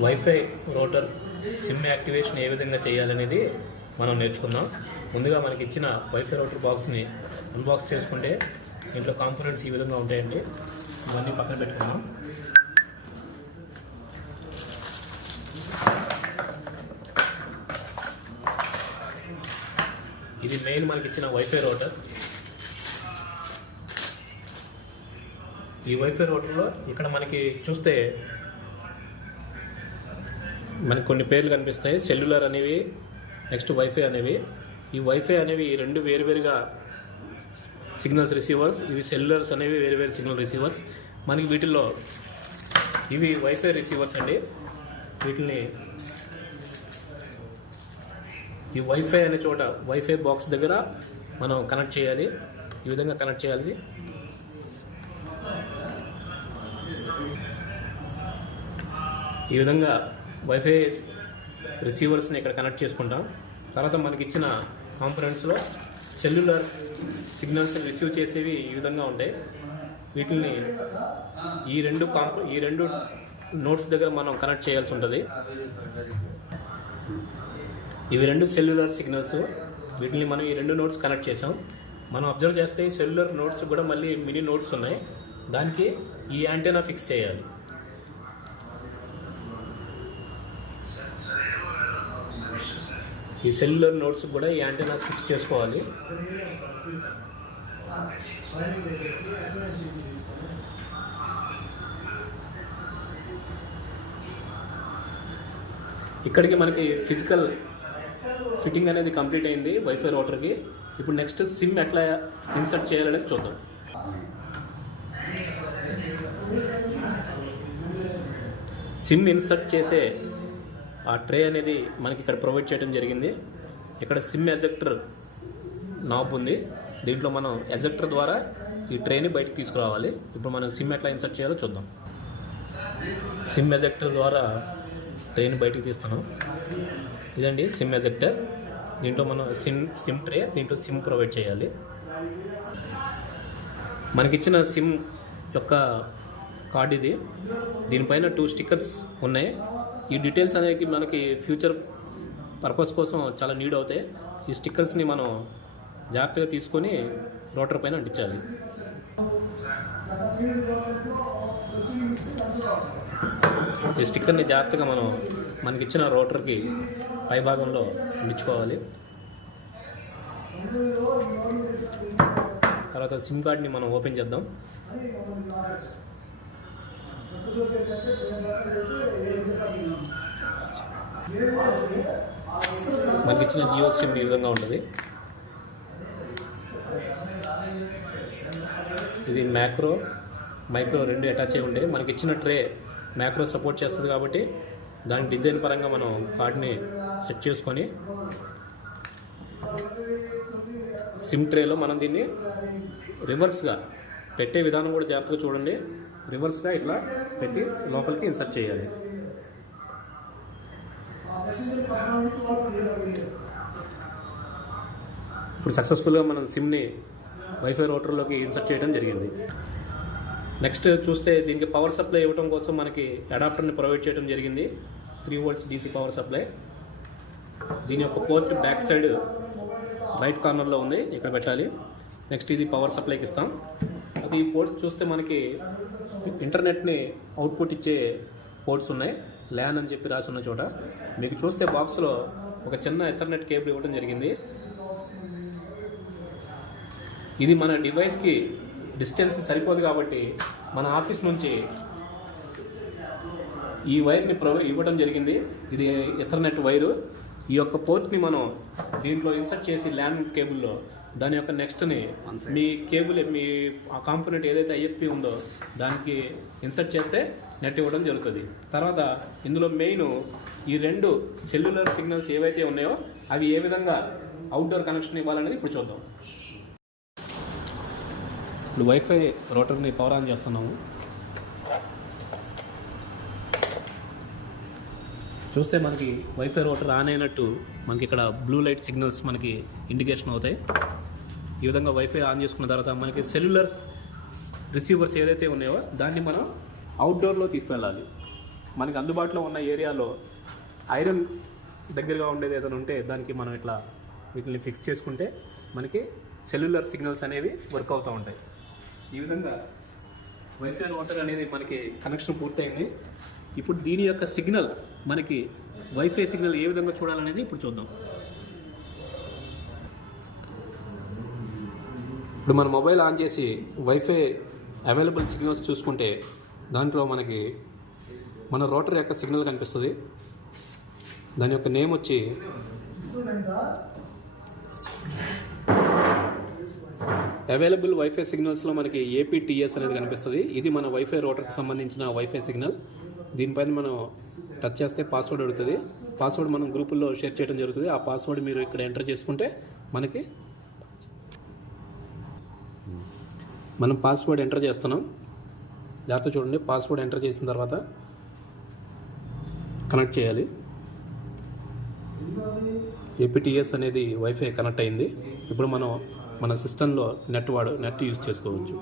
Wifi router SIM activation ఏ విధంగా చేయాలనేది మనం నేర్చుకుందాం. ముందుగా మనకి ఇచ్చిన వైఫై రూటర్ బాక్స్ని అన్బాక్స్ చేసుకుంటే ఇంట్లో కాంపోనెంట్స్ ఈ విధంగా ఉంటాయండి. ఇవన్నీ పక్కన పెట్టుకుందాం. ఇది మెయిన్ మనకి ఇచ్చిన వైఫై రూటర్. ఈ వైఫై రూటర్లో ఇక్కడ మనకి చూస్తే మనకి కొన్ని పేర్లు కనిపిస్తాయి. సెల్యులర్ అనేవి, నెక్స్ట్ వైఫై అనేవి. ఈ వైఫై అనేవి రెండు వేరువేరుగా సిగ్నల్స్ రిసీవర్స్, ఇవి సెల్యులర్స్ అనేవి వేరువేరు సిగ్నల్ రిసీవర్స్. మనకి వీటిల్లో ఇవి వైఫై రిసీవర్స్ అండి. వీటిని ఈ వైఫై అనే చోట వైఫై బాక్స్ దగ్గర మనం కనెక్ట్ చేయాలి. ఈ విధంగా కనెక్ట్ చేయాలి. ఈ విధంగా వైఫై రిసీవర్స్ని ఇక్కడ కనెక్ట్ చేసుకుంటాం. తర్వాత మనకి ఇచ్చిన కాంపోనెంట్స్లో సెల్యులర్ సిగ్నల్స్ రిసీవ్ చేసేవి ఈ విధంగా ఉంటాయి. వీటిని ఈ రెండు నోట్స్ దగ్గర మనం కనెక్ట్ చేయాల్సి ఉంటుంది. ఇవి రెండు సెల్యులర్ సిగ్నల్స్. వీటిని మనం ఈ రెండు నోట్స్ కనెక్ట్ చేసాం. మనం అబ్జర్వ్ చేస్తే ఈ సెల్యులర్ నోట్స్ కూడా మళ్ళీ మినీ నోట్స్ ఉన్నాయి. దానికి ఈ యాంటెనా ఫిక్స్ చేయాలి. ఈ సెల్యులర్ నోట్స్ కూడా ఈ యాంటెనా ఫిక్స్ చేసుకోవాలి. ఇక్కడికి మనకి ఫిజికల్ ఫిట్టింగ్ అనేది కంప్లీట్ అయింది వైఫై రూటర్కి. ఇప్పుడు నెక్స్ట్ సిమ్ ఎట్లా ఇన్సర్ట్ చేయాలనేది చూద్దాం. సిమ్ ఇన్సర్ట్ చేసే ఆ ట్రే అనేది మనకి ఇక్కడ ప్రొవైడ్ చేయడం జరిగింది. ఇక్కడ సిమ్ ఎజెక్టర్ నాబ్ ఉంది. దీంట్లో మనం ఎజెక్టర్ ద్వారా ఈ ట్రేని బయటకు తీసుకురావాలి. ఇప్పుడు మనం సిమ్ ఎట్లా ఇన్సర్ట్ చేయాలో చూద్దాం. సిమ్ ఎజెక్టర్ ద్వారా ట్రేని బయటకు తీస్తున్నాం. ఇదండి సిమ్ ఎజెక్టర్. దీంట్లో మనం సిమ్ ట్రే, దీంట్లో సిమ్ ప్రొవైడ్ చేయాలి. మనకిచ్చిన సిమ్ యొక్క కార్డ్ ఇది. దీనిపైన 2 స్టిక్కర్స్ ఉన్నాయి. ఈ డీటెయిల్స్ అనేవి మనకి ఫ్యూచర్ పర్పస్ కోసం చాలా నీడ్ అవుతాయి. ఈ స్టిక్కర్స్ని మనం జాగ్రత్తగా తీసుకొని రోటర్ పైన అంటించాలి. ఈ స్టిక్కర్ని జాగ్రత్తగా మనకిచ్చిన రోటర్కి పై భాగంలో అంటించుకోవాలి. తర్వాత సిమ్ కార్డ్ని మనం ఓపెన్ చేద్దాం. మనకి ఇచ్చిన జియో సిమ్ ఈ విధంగా ఉంటుంది. ఇది మైక్రో రెండు అటాచ్ అయి ఉంటాయి. మనకి ఇచ్చిన ట్రే మైక్రో సపోర్ట్ చేస్తుంది కాబట్టి దాని డిజైన్ పరంగా మనం కార్డ్ని సెట్ చేసుకొని సిమ్ ట్రేలో మనం దీన్ని రివర్స్గా పెట్టే విధానం కూడా జాగ్రత్తగా చూడండి. రివర్స్గా ఇట్లా పెట్టి లోపలికి ఇన్సర్ట్ చేయాలి. ఇప్పుడు సక్సెస్ఫుల్గా మనం సిమ్ని వైఫై రూటర్లోకి ఇన్సర్ట్ చేయడం జరిగింది. నెక్స్ట్ చూస్తే దీనికి పవర్ సప్లై ఇవ్వడం కోసం మనకి అడాప్టర్ని ప్రొవైడ్ చేయడం జరిగింది. 3 volts DC పవర్ సప్లై. దీని యొక్క పోర్ట్ బ్యాక్ సైడ్ రైట్ కార్నర్లో ఉంది, ఇక్కడ పెట్టాలి. నెక్స్ట్ ఇది పవర్ సప్లైకి ఇస్తాం. అది ఈ పోర్ట్స్ చూస్తే మనకి ఇంటర్నెట్ని అవుట్పుట్ ఇచ్చే పోర్ట్స్ ఉన్నాయి. ల్యాన్ అని చెప్పి రాసి ఉన్న చోట మీకు చూస్తే బాక్స్లో ఒక చిన్న ఎథర్నెట్ కేబుల్ ఇవ్వడం జరిగింది. ఇది మన డివైస్కి డిస్టెన్స్కి సరిపోదు కాబట్టి మన ఆఫీస్ నుంచి ఈ వైర్ని ఇవ్వడం జరిగింది. ఇది ఎథర్నెట్ వైరు. ఈ యొక్క పోర్ట్ని మనం దీంట్లో ఇన్సర్ట్ చేసి ల్యాన్ కేబుల్లో దాని యొక్క నెక్స్ట్ని మీ కేబుల్ మీ ఆ కాంపోనెంట్ ఏదైతే IFP ఉందో దానికి ఇన్సర్ట్ చేస్తే నెట్ ఇవ్వడం జరుగుతుంది. తర్వాత ఇందులో మెయిన్ ఈ 2 సెల్యులర్ సిగ్నల్స్ ఏవైతే ఉన్నాయో అవి ఏ విధంగా అవుట్డోర్ కనెక్షన్ ఇవ్వాలనేది ఇప్పుడు చూద్దాం. ఇప్పుడు వైఫై రూటర్ని పవర్ ఆన్ చేస్తున్నాము. చూస్తే మనకి వైఫై రూటర్ ఆన్ అయినట్టు మనకి ఇక్కడ బ్లూ లైట్ సిగ్నల్స్ మనకి ఇండికేషన్ అవుతాయి. ఈ విధంగా వైఫై ఆన్ చేసుకున్న తర్వాత మనకి సెల్యులర్ రిసీవర్స్ ఏదైతే ఉన్నాయో దాన్ని మనం అవుట్డోర్లో తీసుకెళ్ళాలి. మనకి అందుబాటులో ఉన్న ఏరియాలో ఐరన్ దగ్గరగా ఉండేది ఏదైనా ఉంటే దానికి మనం ఇట్లా వీటిని ఫిక్స్ చేసుకుంటే మనకి సెల్యులర్ సిగ్నల్స్ అనేవి వర్క్ అవుతూ ఉంటాయి. ఈ విధంగా వైఫై రౌటర్ అనేది మనకి కనెక్షన్ పూర్తయింది. ఇప్పుడు దీని యొక్క సిగ్నల్ మనకి వైఫై సిగ్నల్ ఏ విధంగా చూడాలనేది ఇప్పుడు చూద్దాం. ఇప్పుడు మన మొబైల్ ఆన్ చేసి వైఫై అవైలబుల్ సిగ్నల్స్ చూసుకుంటే దాంట్లో మనకి మన రౌటర్ యొక్క సిగ్నల్ కనిపిస్తుంది. దాని యొక్క నేమ్ వచ్చి అవైలబుల్ వైఫై సిగ్నల్స్లో మనకి APTS అనేది కనిపిస్తుంది. ఇది మన వైఫై రౌటర్కి సంబంధించిన వైఫై సిగ్నల్. దీనిపైన మనం టచ్ చేస్తే పాస్వర్డ్ అడుగుతుంది. పాస్వర్డ్ మనం గ్రూపుల్లో షేర్ చేయడం జరుగుతుంది. ఆ పాస్వర్డ్ మీరు ఇక్కడ ఎంటర్ చేసుకుంటే మనం పాస్వర్డ్ ఎంటర్ చేస్తున్నాం. జాగ్రత్త చూడండి. పాస్వర్డ్ ఎంటర్ చేసిన తర్వాత కనెక్ట్ చేయాలి. APTS అనేది వైఫై కనెక్ట్ అయింది. ఇప్పుడు మనం మన సిస్టంలో నెట్ యూజ్ చేసుకోవచ్చు.